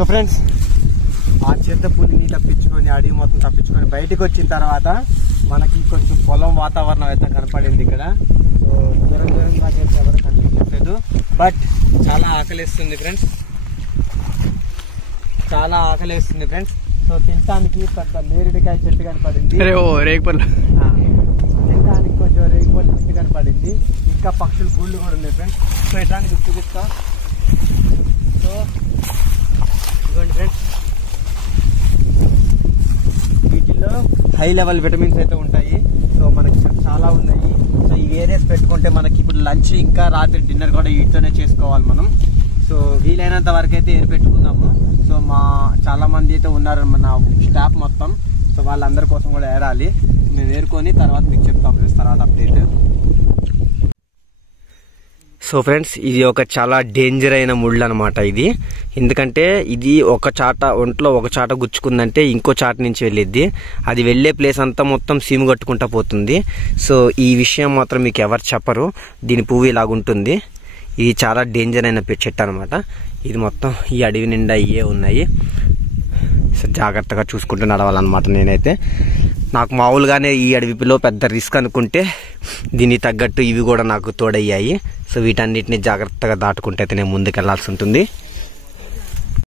So friends, ఆ చెత్త పులిని తప్పించుకొని అడవి మొత్తం తప్పించుకొని బయటకు వచ్చిన తర్వాత మనకి కొంచెం పొలం వాతావరణం అయితే కనపడింది ఇక్కడ. సో దూరం నాకైతే ఎవరు కనిపించట్లేదు, బట్ చాలా ఆకలిస్తుంది ఫ్రెండ్స్, చాలా ఆకలిస్తుంది ఫ్రెండ్స్. సో తినడానికి పెద్ద నేరేడుకాయ చెట్టు కనపడింది, తినడానికి కొంచెం రేగిపళ్ళు చెట్టు కనపడింది, ఇంకా పక్షుల గూళ్ళు కూడా ఉన్నాయి ఫ్రెండ్స్. సో ఇట్లాంటి చూపిస్తా. సో ఇదిగోండి ఫ్రెండ్స్, వీటిల్లో హై లెవెల్ విటమిన్స్ అయితే ఉంటాయి. సో మనకి చాలా ఉన్నాయి. సో ఈ ఏరియాస్ పెట్టుకుంటే మనకి ఇప్పుడు లంచ్ ఇంకా రాత్రి డిన్నర్ కూడా వీటితోనే చేసుకోవాలి మనం. సో వీలైనంత వరకు అయితే ఏరి పెట్టుకుందాము. సో చాలా మంది అయితే ఉన్నారు మన స్టాఫ్ మొత్తం. సో వాళ్ళందరి కోసం కూడా ఏరాలి. మేము ఏరుకొని తర్వాత మీకు చెప్తాం తర్వాత అప్డేట్. సో ఫ్రెండ్స్, ఇది ఒక చాలా డేంజర్ అయిన ముళ్ళు అనమాట ఇది. ఎందుకంటే ఇది ఒంట్లో ఒక చాట గుచ్చుకుందంటే ఇంకో చాట నుంచి వెళ్ళిద్ది. అది వెళ్ళే ప్లేస్ అంతా మొత్తం సీము కట్టుకుంటా పోతుంది. సో ఈ విషయం మాత్రం మీకు ఎవరు చెప్పరు. దీని పువ్వు ఇలాగుంటుంది. ఇది చాలా డేంజర్ అయిన చెట్టు అనమాట. ఇది మొత్తం ఈ అడవి నిండా ఇవే ఉన్నాయి. సో జాగ్రత్తగా చూసుకుంటూ నడవాలన్నమాట. నేనైతే నాకు మామూలుగానే ఈ అడవిలో పెద్ద రిస్క్ అనుకుంటే దీనికి తగ్గట్టు ఇవి కూడా నాకు తోడయ్యాయి. సో వీటన్నిటిని జాగ్రత్తగా దాటుకుంటే అయితే నేను ముందుకు వెళ్లాల్సి ఉంటుంది.